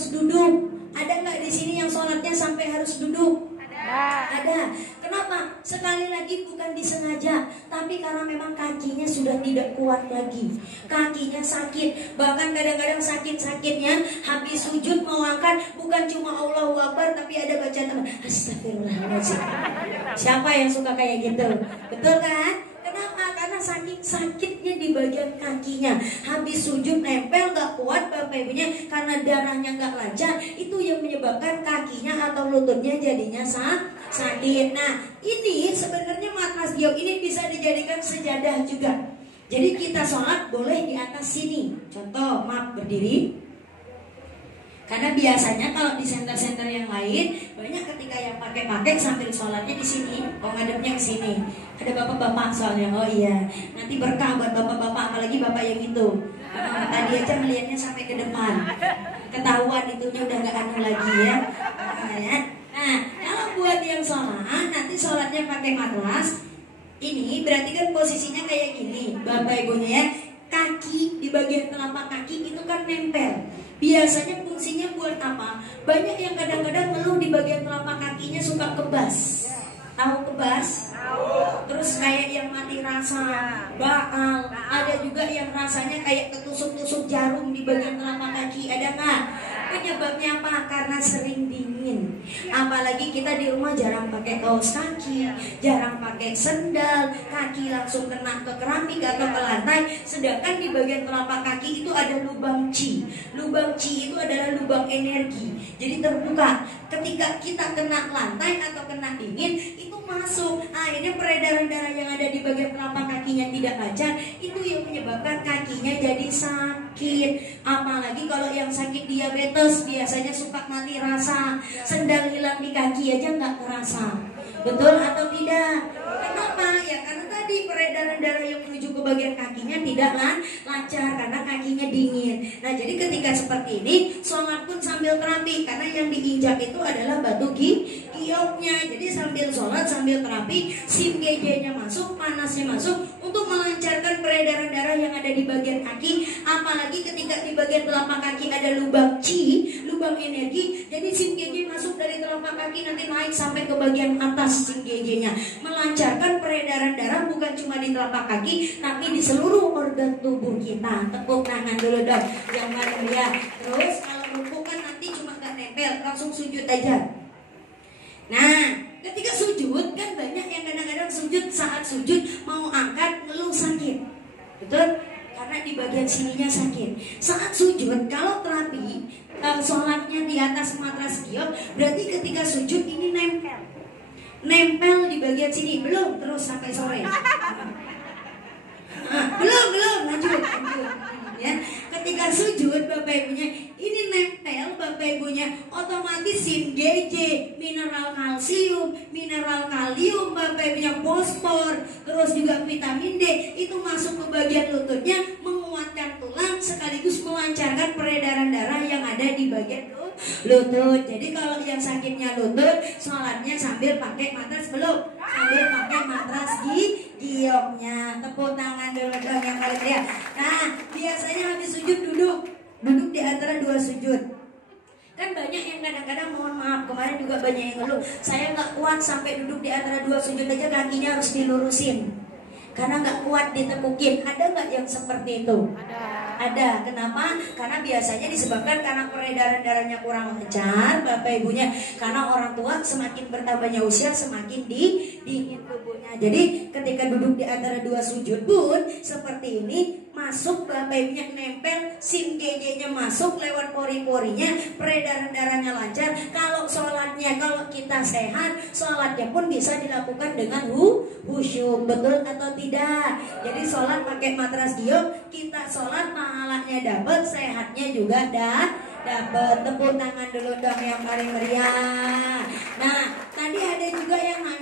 harus duduk. Ada nggak di sini yang sholatnya sampai harus duduk? Ada. Kenapa? Sekali lagi bukan disengaja, tapi karena memang kakinya sudah tidak kuat lagi. Kakinya sakit. Bahkan kadang-kadang sakit-sakitnya habis sujud mau angkat, bukan cuma Allahu Akbar, tapi ada bacaan Astagfirullahaladzim. Siapa yang suka kayak gitu? Betul kan? Kenapa? Karena saking sakitnya di bagian kakinya. Habis sujud nempel gak kuat Bapak Ibunya, karena darahnya gak lancar. Itu yang menyebabkan kakinya atau lututnya jadinya sakit. Nah, ini sebenarnya matras giok ini bisa dijadikan sejadah juga. Jadi kita sholat boleh di atas sini. Contoh, maaf berdiri. Karena biasanya kalau di senter-senter yang lain banyak ketika yang pakai sambil sholatnya di sini, ngadepnya ke sini. Ada bapak-bapak soalnya. Oh iya, nanti berkah buat bapak-bapak, apalagi bapak yang itu. Tadi aja melihatnya sampai ke depan. Ketahuan itunya udah nggak anu lagi ya. Nah, kalau buat yang sholat, nanti sholatnya pakai matras. Ini berarti kan posisinya kayak gini, Bapak Ibunya ya. Kaki di bagian telapak kaki itu kan nempel. Biasanya fungsinya buat apa? Banyak yang kadang-kadang ngeluh di bagian telapak kakinya suka kebas. Tahu kebas? Terus kayak yang mati rasa, baal. Ada juga yang rasanya kayak ketusuk-tusuk jarum di bagian telapak kaki. Ada nggak? Penyebabnya apa? Karena sering dingin. Apalagi kita di rumah jarang pakai kaos kaki, jarang pakai sendal, kaki langsung kena ke keramik atau ke lantai. Sedangkan di bagian telapak kaki itu ada lubang chi. Lubang chi itu adalah lubang energi. Jadi terbuka. Ketika kita kena lantai atau kena dingin, itu masuk. Akhirnya peredaran darah yang ada di bagian telapak kakinya tidak lancar. Itu yang menyebabkan kakinya jadi sakit. Apalagi kalau yang sakit diabetes, biasanya suka mati rasa. Sendal hilang di kaki aja nggak terasa. Betul atau tidak? Kenapa? Ya karena tadi peredaran darah yang menuju ke bagian kakinya tidak lancar karena kakinya dingin. Nah jadi ketika seperti ini, sholat pun sambil terapi. Karena yang diinjak itu adalah batu gioknya. Jadi sambil sholat, sambil terapi, sim GJ-nya masuk, panasnya masuk untuk melancarkan peredaran darah yang ada di bagian kaki. Apalagi ketika di bagian telapak kaki ada lubang chi, lubang energi. Jadi sim GJ masuk dari telapak kaki nanti naik sampai ke bagian atas sim GJ-nya, melancarkan peredaran darah bukan cuma di telapak kaki, tapi di seluruh organ tubuh kita. Tepuk tangan dulu dong, jangan meriah. Terus kalau rukuk kan nanti cuma gak nempel, langsung sujud aja. Nah, ketika sujud kan banyak yang kadang-kadang saat sujud mau angkat ngeluh sakit. Betul? Karena di bagian sininya sakit. Saat sujud kalau terapi sholatnya di atas matras giok, berarti ketika sujud ini nempel di bagian sini. Belum, terus sampai sore. Belum, lanjut. Ya, ketika sujud Bapak Ibunya ini nempel Bapak Ibunya, otomatis sim GJ, mineral kalsium, mineral kalium Bapak Ibunya, fosfor, terus juga vitamin D itu masuk ke bagian lututnya, menguatkan tulang sekaligus melancarkan peredaran darah yang ada di bagian lutut. Jadi kalau yang sakitnya lutut, sholatnya sambil pakai matras. Belum, sambil pakai matras gioknya. Tepuk tangan dulu dong yang paling teriak. Nah, biasanya habis sujud duduk di antara dua sujud. Kan banyak yang kadang-kadang, mohon maaf, kemarin juga banyak yang ngeluh, saya nggak kuat sampai duduk di antara dua sujud aja, kakinya harus dilurusin karena nggak kuat ditepukin. Ada nggak yang seperti itu? Ada. Kenapa? Karena biasanya disebabkan karena peredaran darahnya kurang lancar Bapak Ibunya. Karena orang tua semakin bertambahnya usia semakin dingin tubuhnya. Jadi ketika duduk di antara dua sujud pun seperti ini, masuk Bapak Ibunya nempel, sim GJ-nya masuk lewat pori-porinya, peredaran darahnya lancar. Kalau sholatnya, kalau kita sehat, sholatnya pun bisa dilakukan dengan khusyuk. Betul atau tidak? Jadi sholat pakai matras giok, kita sholat pahalanya dapat, sehatnya juga dapat. Tepuk tangan dulu dong yang paling meriah. Nah, tadi ada juga yang nanya